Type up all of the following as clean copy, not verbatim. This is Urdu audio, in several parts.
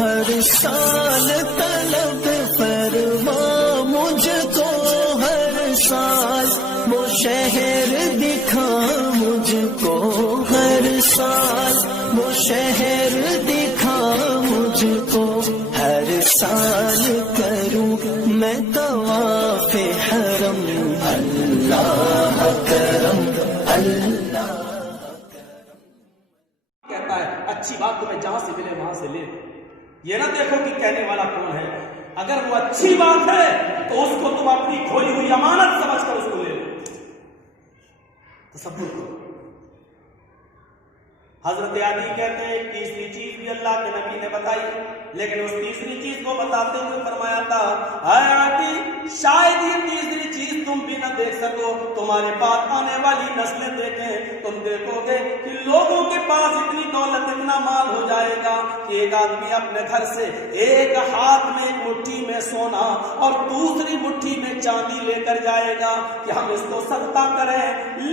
ہر سال طلب فرما مجھ کو، ہر سال وہ شہر دکھا مجھ کو، ہر سال وہ شہر دکھا مجھ کو، ہر سال کروں میں طواف حرم، اللہ کرم اللہ۔ کہتا ہے اچھی بات تمہیں جہاں سے ملے وہاں سے لے لو، یہ نہ دیکھو کہ کہنے والا کون ہے، اگر وہ اچھی بات ہے تو اس کو تم اپنی کھوئی ہوئی امانت سمجھ کر اس کو لے لو۔ تصور کرو، حضرت علی کہتے ہیں تیسری چیز بھی اللہ کے نبی نے بتائی، لیکن اس تیسری چیز کو بتاتے ہوئے فرمایا تھا اے علی شاید یہ تیسری چیز تم بھی نہ دیکھ سکو، تمہارے پاس آنے والی نسلیں دیکھیں، تم دیکھو گے کہ لوگوں کے پاس اتنی دولت اتنا مال ہو جائے گا کہ ایک آدمی اپنے گھر سے ایک ہاتھ میں ایک مٹھی میں سونا اور دوسری مٹھی میں چاندی لے کر جائے گا کہ ہم اس کو صدقہ کریں،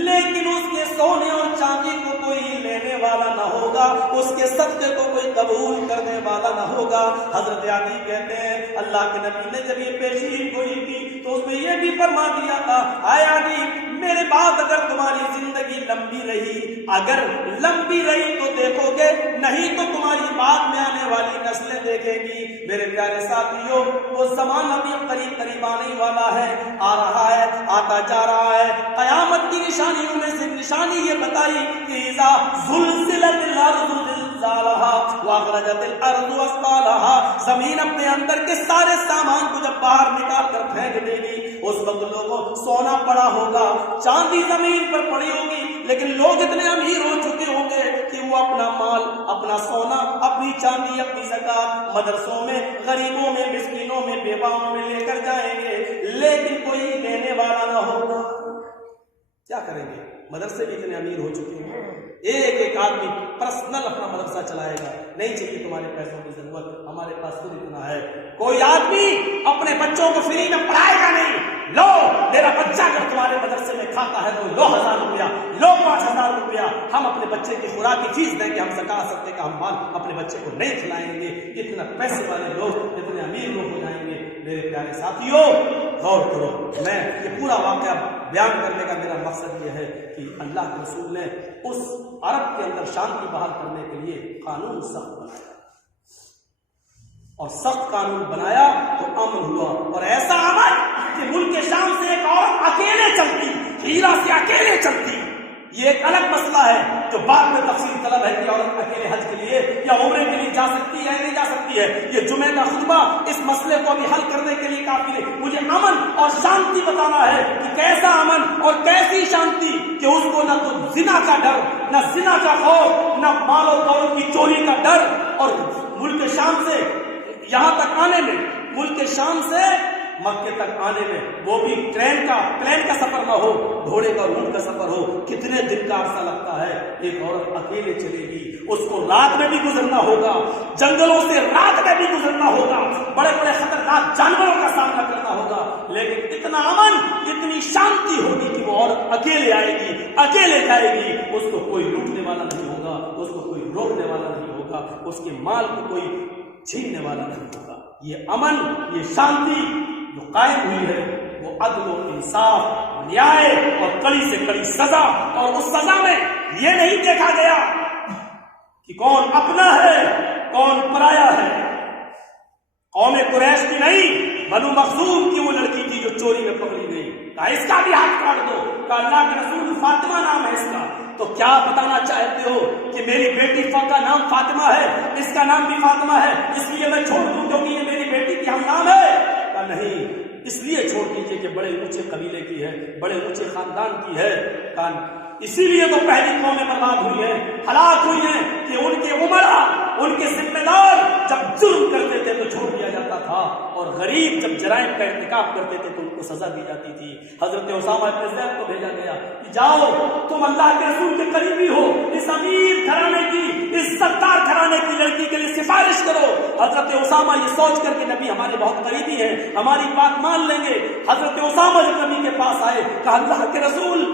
لیکن اس کے سونے اور چاندی کو کوئی لینے والا نہ ہوگا، اس کے صدقے کو کوئی قبول کرنے والا نہ ہوگا۔ حضرت علی کہتے ہیں اللہ کے نبی نے جب یہ پیشین گوئی کی تو اس میں یہ بھی فرما دیا تھا اے علی میرے بعد اگر تمہاری زندگی لمبی رہی، اگر لمبی رہی تو دیکھو گے، نہیں تو تمہاری بعد میں آنے والی نسلیں دیکھیں گی۔ میرے پیارے ساتھیوں، وہ زمانہ بھی قریب قریب آنے والا ہے، آ رہا ہے، آتا جا رہا ہے۔ قیامت کی نشانیوں میں سے نشانی یہ بتائی کہ اذا زلزلت الارض زلزالها واخرجت الارض اثقالها، زمین اپنے اندر کے سارے سامان کو جب باہر نکال کر پھینک دے گی، اس وقت لوگوں سونا پڑا ہوگا، چاندی زمین پر پڑی ہوگی، لیکن لوگ اتنے امیر ہو چکے ہوں گے کہ وہ اپنا مال، اپنا سونا، اپنی چاندی، اپنی زکات مدرسوں میں، غریبوں میں، مسکینوں میں، بیواؤں میں لے کر جائیں گے، لیکن کوئی لینے والا نہ ہوگا۔ کیا کریں گے؟ مدرسے بھی اتنے امیر ہو چکے ہیں، ایک ایک آدمی پرسنل اپنا مدرسہ چلائے گا، نہیں چاہیے تمہارے پیسوں کی ضرورت، ہمارے پاس خود اتنا ہے۔ کوئی آدمی اپنے بچوں کو فری میں پڑھائے گا نہیں، لو میرا بچہ اگر تمہارے مدرسے میں کھاتا ہے تو لو 1000 روپیہ، لو 5000 روپیہ، ہم اپنے بچے کی خوراک کی فیس دیں گے، ہم زکات صدقے کا ہم مال اپنے بچے کو نہیں کھلائیں گے۔ اتنا پیسے والے لوگ، اتنے امیر لوگ ہو جائیں گے۔ میرے پیارے ساتھیوں غور کرو، میں یہ پورا واقعہ بیان کرنے کا میرا مقصد یہ ہے کہ اللہ کے رسول نے اس عرب کے اندر شانتی بحال کرنے کے لیے قانون سخت بنایا، اور سخت قانون بنایا تو امن ہوا، اور ایسا امن کہ ملک شام سے ایک عورت اکیلے چلتی، ہیرا سے اکیلے چلتی۔ یہ ایک الگ مسئلہ ہے جو بعد میں تفصیل طلب ہے کہ عورت اکیلے حج کے لیے یا عمرے کے لیے جا سکتی ہے نہیں جا سکتی ہے۔ یہ جمعہ کا خطبہ اس مسئلے کو بھی حل کرنے کے لیے کافی ہے۔ مجھے امن اور شانتی بتانا ہے کہ کیسا امن اور کیسی شانتی کہ اس کو نہ تو زنا کا ڈر، نہ زنا کا خوف، نہ مال و دولت کی چوری کا ڈر، اور ملک شام سے یہاں تک آنے میں، ملک شام سے مکے تک آنے میں، وہ بھی پلین کا سفر نہ ہو، گھوڑے کا اونٹ کا سفر ہو، کتنے دن کا عرصہ لگتا ہے۔ ایک عورت اکیلے چلے گی، اس کو رات میں بھی گزرنا ہوگا، جنگلوں سے رات میں بھی گزرنا ہوگا، بڑے بڑے خطرناک جانوروں کا سامنا کرنا ہوگا، لیکن اتنا امن، اتنی شانتی ہوگی کہ وہ عورت اکیلے آئے گی، اکیلے جائے گی، اس کو کوئی لوٹنے والا نہیں ہوگا، اس کو کوئی روکنے والا نہیں ہوگا، اس کے مال کو کوئی چھیننے والا نہیں ہوگا۔ یہ امن، یہ شانتی جو قائم ہوئی ہے وہ عدل و انصاف، نیائے اور کڑی سے کڑی سزا، اور اس سزا میں یہ نہیں دیکھا گیا کہ کون اپنا ہے کون پرایا ہے۔ قوم قریش کی نہیں، بنو مخزوم کی وہ لڑکی تھی جو چوری میں پکڑی گئی، کہا اس کا بھی ہاتھ کاٹ دو، کہا اللہ کے رسول فاطمہ نام ہے اس کا، تو کیا بتانا چاہتے ہو کہ میری بیٹی کا نام فاطمہ ہے، اس کا نام بھی فاطمہ ہے، اس لیے میں چھوڑ دوں کیونکہ یہ میری بیٹی کی ہم نام ہے؟ کہا نہیں، اس لیے چھوڑ دیجئے کہ بڑے اونچے قبیلے کی ہے، بڑے اونچے خاندان کی ہے۔ کہا اسی لیے تو پہلی قومیں برباد ہوئی ہیں، ہلاک ہوئی ہیں کہ ان کے عمرا، ان کے ذمہ دار جب جرم کرتے تھے تو چھوڑ دیا جاتا تھا، اور غریب جب جرائم کا ارتکاب کرتے تھے تو ان کو سزا دی جاتی تھی۔ حضرت اسامہ بن زید کو بھیجا گیا کہ جاؤ تم اللہ کے رسول کے قریبی ہو، اس امیر گھرانے کی، اس سردار گھرانے کی لڑکی کے لیے سفارش کرو۔ حضرت اسامہ یہ سوچ کر کہ نبی ہمارے بہت قریبی ہیں، ہماری بات مان لیں گے، حضرت اسامہ جب نبی کے پاس آئے کہا اللہ کے رسول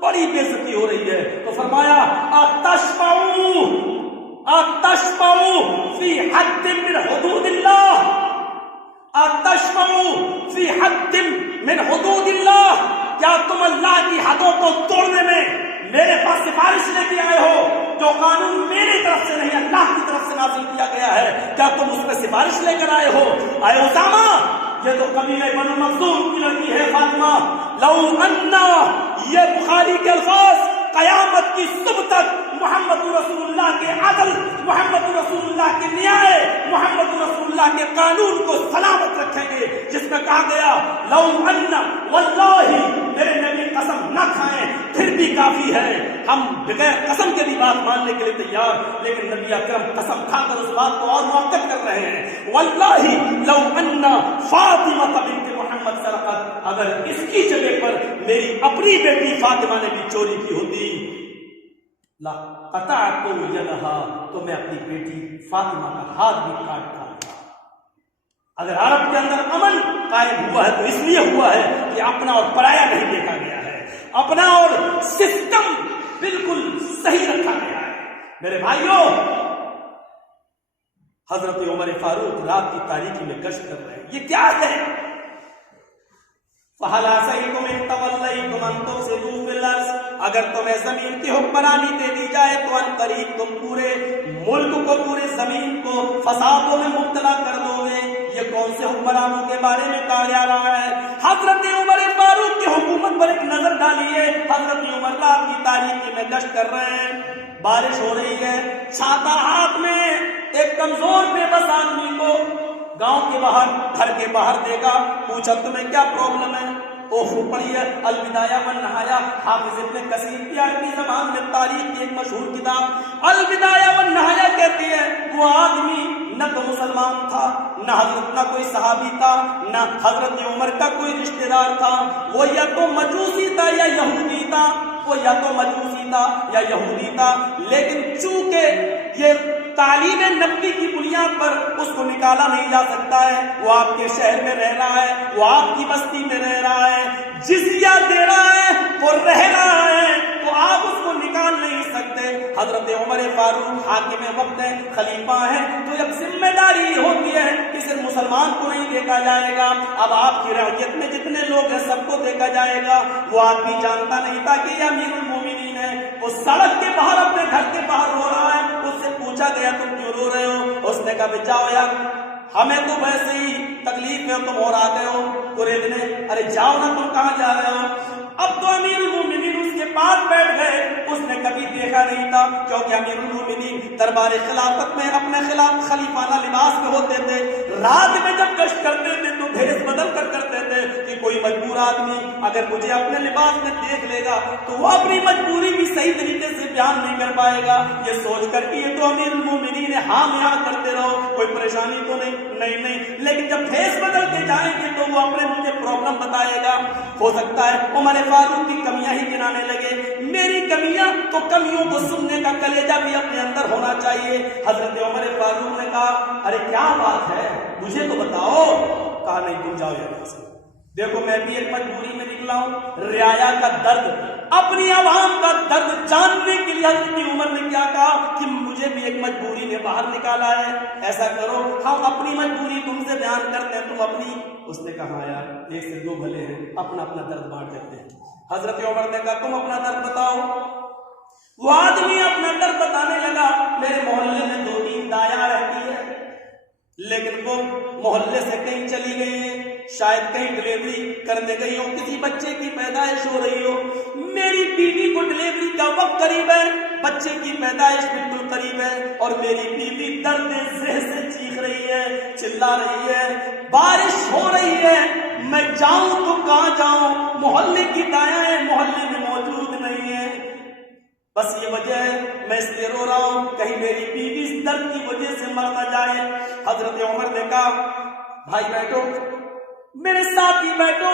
بڑی بے عزتی ہو رہی ہے، تو فرمایا اتشفعوا، اتشفعوا فی حد من حدود اللہ، اتشفعوا فی حد من حدود اللہ، کیا تم اللہ کی حدوں کو توڑنے میں میرے پاس سفارش لے کے آئے ہو؟ جو قانون میری طرف سے نہیں اللہ کی طرف سے نازل کیا گیا ہے، کیا تم اس پہ سفارش لے کر آئے ہو؟ اے اسامہ، یہ تو قبیلہ بنو مخزوم کی لڑکی ہے فاطمہ، لو انا، یہ بخاری کے الفاظ، قیامت کی صبح تک محمد رسول اللہ کے عدل، محمد رسول اللہ کے نیائے، محمد رسول اللہ کے قانون کو سلامت رکھیں گے، جس میں کہا گیا لو ان، واللہ، میرے نبی قسم نہ کھائیں پھر بھی کافی ہے، ہم بغیر قسم کے بھی بات ماننے کے لیے تیار، لیکن نبی اکرم قسم کھا کر اس بات کو اور مؤکد کر رہے ہیں، واللہ لو ان فاطمہ بنت محمد سرقت، اگر اس کی جگہ پر میری اپنی بیٹی فاطمہ نے بھی چوری کی ہوتی لقطعت یدہا، تو میں اپنی بیٹی فاطمہ کا ہاتھ بھی کاٹتا۔ اگر عرب کے اندر امن قائم ہوا ہے تو اس لیے ہوا ہے کہ اپنا اور پرایا نہیں دیکھا گیا ہے، اپنا اور سسٹم بالکل صحیح رکھا گیا ہے۔ میرے بھائیوں، حضرت عمر فاروق رات کی تاریکی میں گشت کر رہے ہیں، یہ کیا ہے؟ فَهَلْ عَسَيْتُمْ إِن تَوَلَّيْتُمْ أَن تُفْسِدُوا فِي الْأَرْضِ، اگر تمہیں زمین کی حکمرانی دے دی جائے تو ان قریب تم پورے ملک کو، پورے زمین کو فسادوں میں مبتلا کر دو گے۔ یہ کون سے حکمرانوں کے بارے میں کہا جا رہا ہے؟ حضرت عمر فاروق کی حکومت پر ایک نظر ڈالیے۔ حضرت عمر رات کی تاریکی میں گشت کر رہے ہیں، بارش ہو رہی ہے، چھاتا ہاتھ میں، ایک کمزور بے بس آدمی کو گاؤں کے باہر، گھر کے باہر دیکھا، پوچھا تمہیں کیا پرابلم ہے؟ اوفو پڑھی ہے البدایہ والنہایہ، حافظ ابن کثیر کی عربی زبان میں تاریخ کی ایک مشہور کتاب البدایہ والنہایہ کہتی ہے وہ آدمی نہ تو مسلمان تھا، نہ کوئی صحابی تھا، نہ حضرت عمر کا کوئی رشتہ دار تھا، وہ یا تو مجوسی تھا یا یہودی تھا، وہ یا تو مجوسی تھا یا یہودی تھا، لیکن چونکہ یہ تعلیم نبی کی بنیاد پر اس کو نکالا نہیں جا سکتا ہے، وہ آپ کے شہر میں رہ رہا ہے، وہ آپ کی بستی میں رہ رہا ہے، جزیہ دے رہا ہے، وہ رہ رہا ہے، تو آپ اس کو نکال نہیں سکتے۔ حضرت عمر فاروق حاکم وقت ہیں، خلیفہ ہیں، تو ایک ذمہ داری ہوتی ہے کہ صرف مسلمان کو نہیں دیکھا جائے گا، اب آپ کی رعیت میں جتنے لوگ ہیں سب کو دیکھا جائے گا۔ وہ آدمی جانتا نہیں تھا کہ یہ امیر المومنین ہے، وہ سڑک کے باہر اپنے گھر کے باہر رو رہا ہے، اس سے پوچھا گیا تم کیوں رو رہے ہو؟ اس نے کہا بے جاؤ یار، ہمیں تو ویسے ہی تکلیف ہے، تم اور آ گئے ہو قریدنے، ارے جاؤ نا، تم کہاں جا رہے ہو؟ اب تو امیر المومنین اس کے پاس بیٹھ گئے، اس نے کبھی دیکھا نہیں تھا، کیونکہ امیر المومنین دربار خلافت میں اپنے خلاف خلیفانہ لباس میں ہوتے تھے، رات میں جب گشت کرتے تھے تو بھیس بدل کر کرتے تھے کہ کوئی مجبور آدمی اگر مجھے اپنے لباس میں دیکھ لے گا تو وہ اپنی مجبوری بھی صحیح طریقے سے بیان نہیں کر پائے گا، یہ سوچ کر کہ یہ تو امیر المومنین ہے، ہاں یہاں کرتے رہو، کوئی پریشانی تو نہیں، لیکن جب بھیس بدل کے جائیں گے تو وہ اپنے مجھے پرابلم بتائے گا۔ ہو سکتا ہے عمر فاروق کی کمیاں ہی گنانے لگے، میری کمیاں تو کمیوں کو سننے کا کلیجہ بھی اپنے اندر ہونا چاہیے۔ حضرت عمر فاروق نے کہا ارے کیا بات ہے، مجھے تو بتاؤ۔ کہا نہیں، تم جاؤ یہاں سے، دیکھو میں بھی ایک مجبوری میں نکلا ہوں، رعایا کا درد، اپنی عوام کا درد جاننے کے لیے حضرت عمر نے کیا کہا کہ مجھے بھی ایک مجبوری نے باہر نکالا ہے، ایسا کرو ہم اپنی مجبوری تم سے بیان کرتے ہیں، تم اپنی۔ اس نے کہا یار ایک سے دو بھلے ہیں، اپنا اپنا درد بانٹ دیتے ہیں۔ حضرت عمر نے کہا تم اپنا درد بتاؤ۔ وہ آدمی اپنا درد بتانے لگا، میرے محلے میں 2-3 دایا رہتی ہے، لیکن وہ محلے سے کہیں چلی گئی ہیں، شاید کہیں ڈلیوری کرنے گئی ہو، کسی بچے کی پیدائش ہو رہی ہو، میری بیوی کو ڈلیوری کا وقت قریب ہے، بچے کی پیدائش بالکل قریب ہے، اور میری بیوی درد زہ سے چیخ رہی ہے، چلا رہی ہے، بارش ہو رہی ہے، میں جاؤں تو کہاں جاؤں، محلے کی دایائیں محلے میں موجود نہیں ہیں، بس یہ وجہ ہے میں اس لیے رو رہا ہوں، کہیں میری بیوی اس درد کی وجہ سے مر نہ جائے۔ حضرت عمر نے کہا بھائی بیٹھو، میرے ساتھ ہی بیٹھو،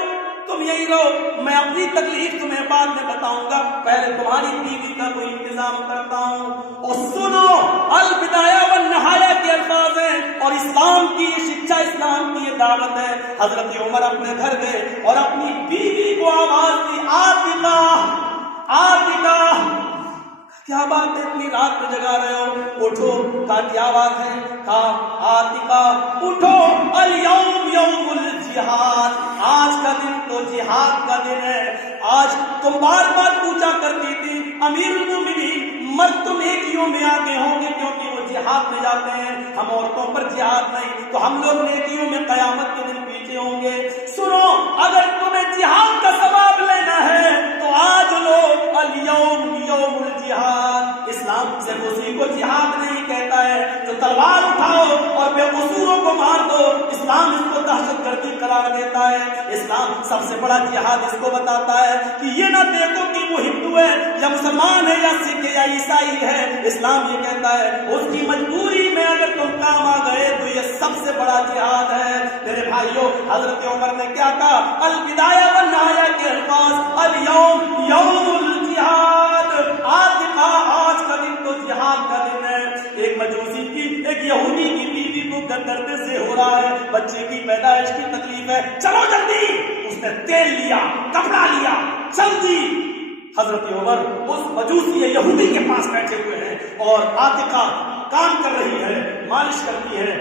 تم یہی رہو، میں اپنی تکلیف تمہیں بعد میں بتاؤں گا، پہلے تمہاری بیوی کا کوئی انتظام کرتا ہوں۔ اور سنو، البدایہ والنہایہ کے الفاظ ہیں، اور اسلام کی یہ شکشا، اسلام کی یہ دعوت ہے۔ حضرت عمر اپنے گھر گئے اور اپنی بیوی کو آواز دی، آتقہ، آتقہ، کیا بات ہے اتنی رات میں جگا رہے ہو؟ اٹھو. کہا کیا بات ہے؟ کہا عاتقہ اٹھو، الیوم یوم الجہاد، آج کا دن تو جہاد کا دن ہے. آج تم بار بار پوچھا کرتی تھی امیر المومنین مرد تو نیکیوں میں آگے ہوں گے کیونکہ وہ جہاد میں جاتے ہیں، ہم عورتوں پر جہاد نہیں، تو ہم لوگ نیکیوں میں قیامت کے دن پیچھے ہوں گے. سنو، اگر تمہیں جہاد کا ثواب لینا ہے تو آج لو، الیوم یوم الجہاد. اسلام صرف اسی کو جہاد نہیں کہتا ہے جو تلوار اٹھاؤ اور بے قصوروں کو مار دو، اسلام اس کو دہشت گردی قرار دیتا ہے. اسلام سب سے بڑا جہاد اس کو بتاتا ہے کہ یہ نہ دیکھو کہ وہ ہندو ہے یا مسلمان ہے یا سکھ یا عیسائی ہے. اسلام یہ کہتا ہے اس کی مجبوری میں اگر تم کام آ گئے تو یہ سب سے بڑا جہاد ہے. میرے بھائیوں، حضرت عمر نے کیا کہا؟ البدایہ والنہایہ کے الفاظ، الیوم یوم الجہاد، آج کا دن تو جہاد کا دن ہے. ایک مجوسی کی، ایک یہودی کی بیوی کو درد سے ہو رہا ہے، بچے کی پیدائش کی تکلیف ہے، چلو جلدی. اس نے تیل لیا، کپڑا لیا، چل دی. حضرت عمر اس مجوسی یہودی کے پاس بیٹھے ہوئے ہیں اور عاتقہ کام کر رہی ہے، مالش کرتی ہے،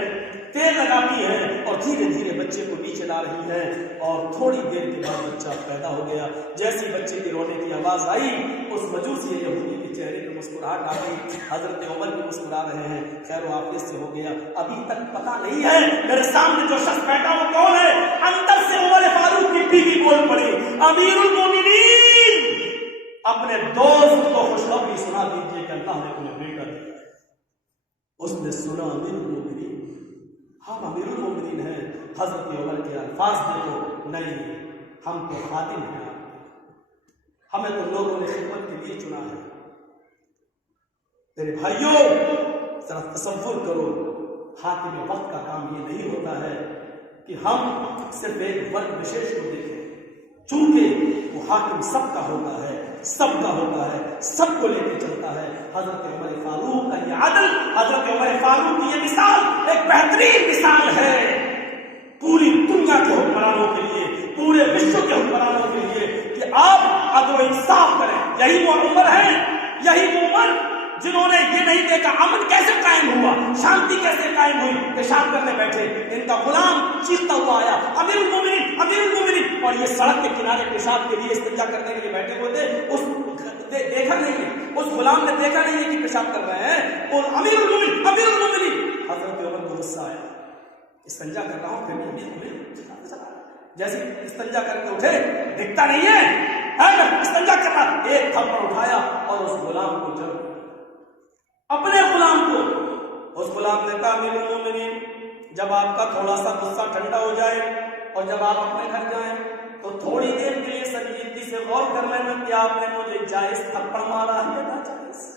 تیل لگاتی ہے اور دھیرے دھیرے بچے کو نیچے لا رہی ہے. اور تھوڑی دیر کے بعد بچہ پیدا ہو گیا. جیسی بچے کے رونے کی آواز آئی، اس مجوسی یہودی کے چہرے پہ مسکراہٹ آ گئی. حضرت عمر بھی مسکرا رہے ہیں، خیر و عافیت سے ہو گیا. ابھی تک پتا نہیں ہے میرے سامنے جو شخص بیٹھا وہ کون ہے. اندر سے عمر فاروق کی بیوی بول پڑی، امیر المومنین اپنے دوست کو خوشخبری سنا دیجیے کہ اللہ نے تمہیں بیٹا دیا ہے. اس نے سنا امیر المومنین، ہم امیر المومنین ہیں. حضرت عمر کے الفاظ دیکھو، نہیں ہم تو خادم ہیں، ہمیں تو لوگوں نے خدمت کے لیے چنا ہے. میرے بھائیوں، ذرا تصور کرو، حاکم وقت کا کام یہ نہیں ہوتا ہے کہ ہم صرف ایک ورگ وشیش کو دیکھیں، چونکہ وہ حاکم سب کا ہوتا ہے، سب کا ہوتا ہے، سب کو لے کے چلتا ہے. حضرت عمر فاروق کا یہ عدل، حضرت عمر فاروق کی یہ مثال ایک بہترین مثال ہے پوری دنیا کے حکمرانوں کے لیے، پورے وشو کے حکمرانوں کے لیے کہ آپ عدل و انصاف کریں. یہی وہ عمر ہے، یہی وہ عمر جنہوں نے یہ نہیں دیکھا امن کیسے قائم ہوا، شانتی کیسے قائم ہوئی. پیشاب کرنے بیٹھے، ان کا غلام چیختا ہوا آیا، امیر المومنین امیر المومنین، اور یہ سڑک کے کنارے پیشاب کے لیے استنجا کرنے کے لیے بیٹھے ہوئے تھے. اس دیکھا نہیں ہے، اس غلام نے دیکھا نہیں ہے کہ پیشاب کر رہے ہیں، اور امیر المومنین امیر المومنین. حضرت عمر کو غصہ آیا، استنجا کر رہا ہوں پھر بھی جیسے استنجا کر کے اٹھے، دکھتا نہیں ہے استنجا کر رہا. ایک تھپڑ اٹھایا اور اس غلام کو جب اپنے غلام کو، اس غلام نے کہا امیر المومنین جب آپ کا تھوڑا سا غصہ ٹھنڈا ہو جائے اور جب آپ اپنے گھر جائیں تو تھوڑی دیر کے لیے سنجیدگی سے غور کر لینا کہ آپ نے مجھے جائز تھپڑ مارا ہے یا ناجائز.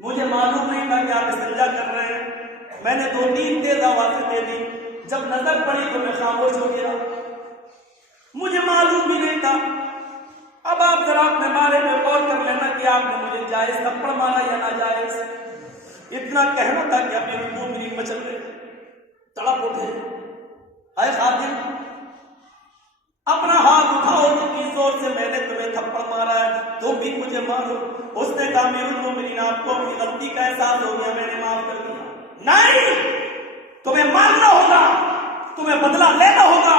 مجھے معلوم نہیں تھا کہ آپ استنجا کر رہے ہیں، میں نے 2-3 تیز آوازیں دے دی، جب نظر پڑی تو میں خاموش ہو گیا، مجھے معلوم بھی نہیں تھا. اب آپ ذرا اپنے بارے میں غور کر لینا کہ آپ نے مجھے جائز تھپڑ مارا یا ناجائز. اتنا کہنا تھا کہ امیر المومنین مچل گئے، تڑپ اٹھے، اے خادم اپنا ہاتھ اٹھاؤ، اتنی زور سے میں نے تمہیں تھپڑ مارا ہے، تم بھی مجھے مارو. اس نے کہا امیر المومنین آپ کو اپنی غلطی کا احساس ہو گیا، میں نے معاف کر دیا. نہیں، تمہیں مارنا ہوگا، تمہیں بدلہ لینا ہوگا.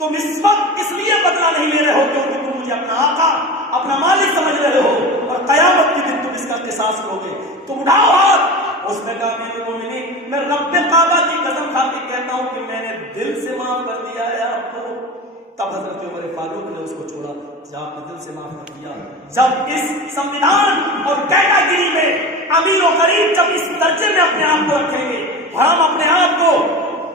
تم اس وقت اس لیے بدلہ نہیں لے رہے ہو کیونکہ تم مجھے اپنا آقا، اپنا مالک سمجھ رہے ہو، اور قیامت کے دن تم اس کا قصاص لو گے. تم اٹھاؤ ہاتھ. اس نے کہا امیر المومنین میں رب کعبہ کی قسم کھا کے کہتا ہوں کہ میں نے دل سے معاف کر دیا ہے آپ کو. تب حضرت عمر فاروق نے اس کو چھوڑا. جب آپ نے دل سے معاف کر دیا، جب اس سنویدھان اور کیٹاگری میں امیر و غریب جب اس درجے میں اپنے آپ کو رکھیں گے، ہم اپنے آپ کو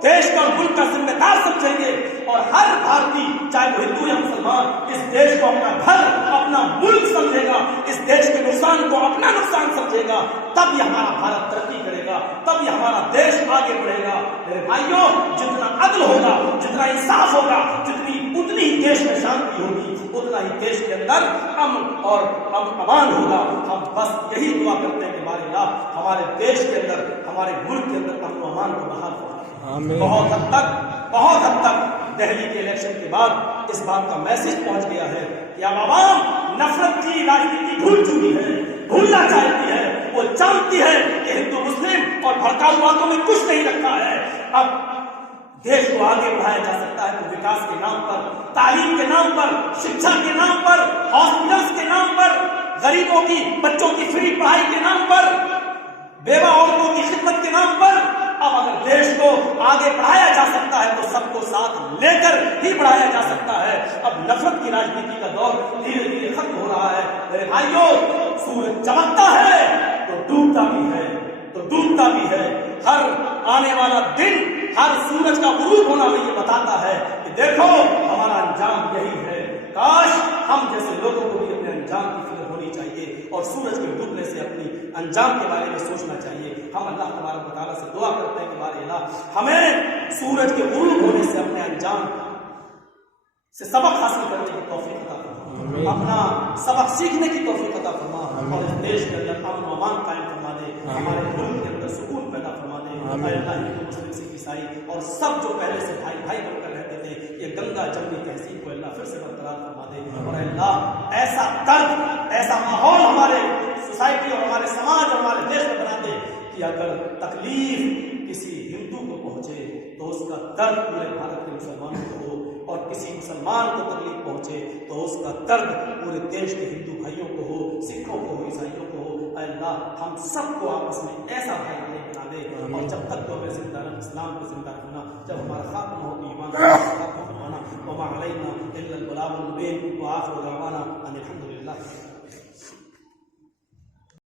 دیش کا اور ملک کا ذمہ دار سمجھیں گے، اور ہر بھارتی چاہے وہ ہندو یا مسلمان اس دیش کو اپنا گھر، اپنا ملک سمجھے گا، اس دیش کے نقصان کو اپنا نقصان سمجھے گا، تب یہ ہمارا بھارت ترقی کرے گا، تب یہ ہمارا دیش آگے بڑھے گا. میرے بھائیوں، جتنا عدل ہوگا، جتنا انصاف ہوگا، اتنی ہی دیش میں شانتی ہوگی، اتنا ہی دیش کے اندر امن اور امان ہوگا. ہم بس یہی دعا کرتے ہیں کہ ہمارے اللہ ہمارے دیش کے اندر، ہمارے ملک کے اندر امن و امان کو بحال فرمائے. بہت حد تک دہلی کے الیکشن کے بعد اس بات کا میسج پہنچ گیا ہے کہ اب عوام نفرت کی راجنیتی بھول چکی ہے، بھولنا چاہتی ہے، وہ جانتی ہے کہ ہندو مسلم اور بھڑکاؤ باتوں میں کچھ نہیں رکھا ہے۔ اب دیش کو آگے بڑھایا جا سکتا ہے تو وکاس کے نام پر، تعلیم کے نام پر، شکشا کے نام پر، ہاسپٹلس کے نام پر، غریبوں کی بچوں کی فری پڑھائی کے نام پر، بیوہ عورتوں کی خدمت کے نام پر اب اگر دیش کو آگے بڑھایا جا سکتا ہے تو سب کو ساتھ لے کر ہی بڑھایا جا سکتا ہے۔ اب نفرت کی راجنیتی کا دور دھیرے دھیرے ختم ہو رہا ہے۔ میرے بھائیوں، سورج چمکتا ہے تو ڈوبتا بھی ہے، تو ڈوبتا بھی ہے۔ ہر آنے والا دن، ہر سورج کا غروب ہونا میں یہ بتاتا ہے کہ دیکھو ہمارا انجام یہی ہے۔ کاش ہم جیسے لوگوں کو بھی اپنے انجام کی فکر ہونی چاہیے اور سورج کے ڈوبنے سے اپنی انجام کے بارے میں سوچنا چاہیے۔ ہم اللہ تبارک و تعالیٰ سے دعا کرتے ہیں کہ بارے اللہ ہمیں سورج کے غروب ہونے سے اپنے انجام سے سبق حاصل کرنے کی توفیق عطا فرما، اپنا سبق سیکھنے کی توفیق عطا فرما اور اس دیش کے اندر امن و امان قائم فرما دے، ہمارے ملک کے اندر سکون پیدا فرما دے۔ اے اللہ ہندو مسلم سکھ عیسائی اور سب جو پہلے سے بھائی بھائی بن کر رہتے تھے، یہ گنگا جمنی تہذیب کو اللہ پھر سے برقرار فرما دے اور اے اللہ ایسا درد، ایسا ماحول ہمارے سوسائٹی اور ہمارے سماج اور ہمارے دیش میں بنا دے کہ اگر تکلیف کسی ہندو کو پہنچے تو اس کا درد پورے بھارت کے مسلمانوں کو ہو، اور کسی مسلمان کو تکلیف پہنچے تو اس کا درد پورے دیش کے ہندو بھائیوں کو ہو، سکھوں کو ہو، عیسائیوں کو ہو۔ اے اللہ ہم سب کو آپس میں ایسا بھائی بنا دے اور جب تک تو